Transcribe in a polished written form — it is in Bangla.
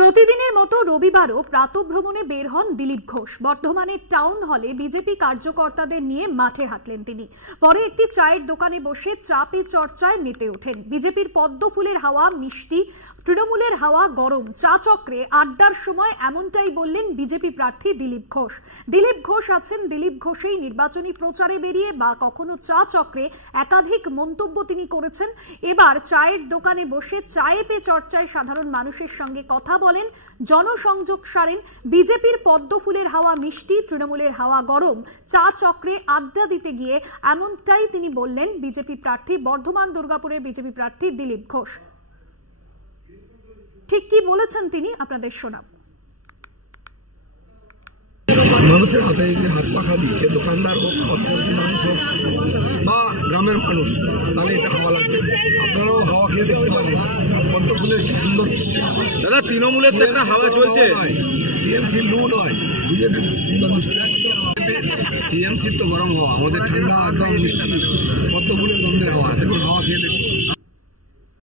প্রতিদিনের মতো রবিবারও প্রাতঃভ্রমণে বের হন দিলীপ ঘোষ। বর্ধমানের টাউন হলে বিজেপি কার্যকর্তাদের নিয়ে মাঠে হাঁটলেন তিনি। পরে একটি চায়ের দোকানে বসে চা পে চর্চায় মেতে ওঠেন। বিজেপির পদ্ম ফুলের হাওয়া মিষ্টি, তৃণমূলের হাওয়া গরম। চা চক্রে আড্ডার সময় এমনটাই বললেন বিজেপি প্রার্থী দিলীপ ঘোষ। দিলীপ ঘোষ আছেন দিলীপ ঘোষেই নির্বাচনী প্রচারে বেরিয়ে বা কখনো চা চক্রে একাধিক মন্তব্য তিনি করেছেন। এবার চায়ের দোকানে বসে চায়ে পে চর্চায় সাধারণ মানুষের সঙ্গে কথা বলেন, জনসংযোগ সারেন। বিজেপির পদ্ম ফুলের হাওয়া মিষ্টি, তৃণমূলের হাওয়া গরম। চা চক্রে আড্ডা দিতে গিয়ে এমনটাই তিনি বললেন বিজেপি প্রার্থী, বর্ধমান দুর্গাপুরের বিজেপি প্রার্থী দিলীপ ঘোষ। ঠিক কি বলেছেন তিনি আপনাদের শোনাব। মানুষের হাতে হাত পাখা দিচ্ছে, দোকানদার হোক, অর্থনীতি মানুষ হোক বা গ্রামের মানুষ, তাহলে এটা হাওয়া লাগবে। আপনারাও হাওয়া খেয়ে দেখতে পারেন, পদ্ম ফুলের কি সুন্দর মিষ্টি। দাদা, তৃণমূলের তো একটা হাওয়া চলছে, টিএমসি লু নয়, বিজেপি সুন্দর মিষ্টি। টিএমসির তো গরম হাওয়া, আমাদের ঠান্ডা একদম মিষ্টি পদ্ম ফুলের গন্ধের হাওয়া। দেখুন হাওয়া খেয়ে দেখুন।